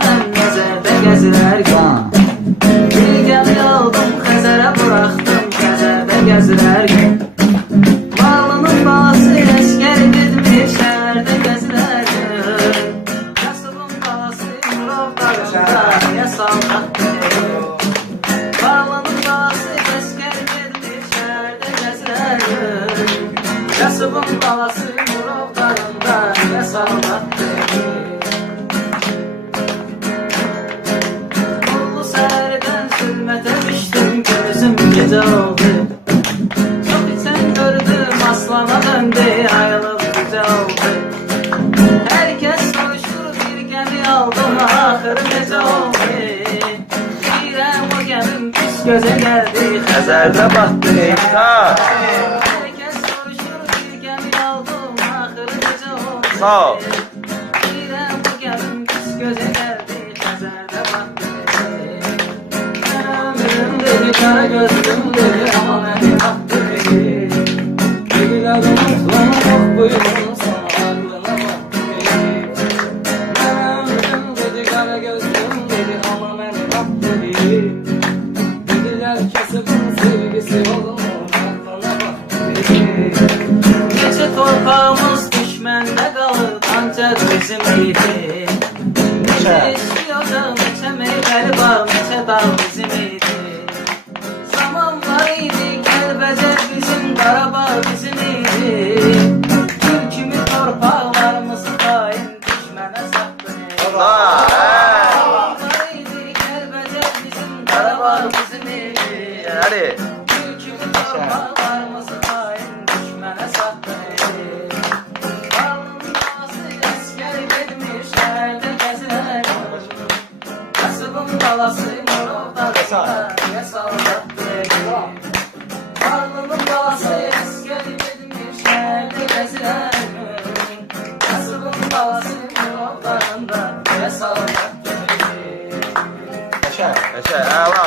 hem nəzərdə gəzirərkən bir gəmi aldım Xəzərə buraxdım Xəzərdə gəzirərkən Bağlının balası əskər gedmir şəhərdə gəzirərkən Kasıbın balası Murov dağında niyə salmaq Bağlının balası əskər gedmir şəhərdə gəzirərkən Kasıbın balası Murov dağında niyə salmaq Gece oldu Çok içen gördüm aslana döndü Ayrılıp gece oldu Herkes soruşur bir gemi aldım Ahır gece oldu Birem o gemim pis göze geldi Xəzərdə batdı Herkes soruşur bir gemi aldım Ahır gece oldu Sağ ol Birem o gemim pis göze geldi Xəzərdə battı Kara gözlüm dedi ama beni attı beni Dediler umutlama yok buyurun sana aklına baktı beni Ben ömrüm dedi kara gözlüm dedi ama beni attı beni Dediler Kasıbın sevgisi olur aklına baktı beni Gece torpağımız düşmende kalır ancak bizim idi Neçe istiyordu neçe meyveli bağ neçe dağ bizim idi Kəlbəcər bizim, Qarabağ bizim idi Türkümü torpaqlarımızı daim düşmənə satdı Qarabağlar idi, Kəlbəcər bizim, Qarabağ bizim idi Türkümü torpaqlarımızı daim düşmənə satdı Bağlının balası əskər gedmir, şəhərdə gəzirər Kasıbın balası Murov dağında niyə saldatdı Bağlının balası əskər gedmir, şəhərdə gəzirər Kasıbın balası Murov dağında niyə saldatdı Əşər, əla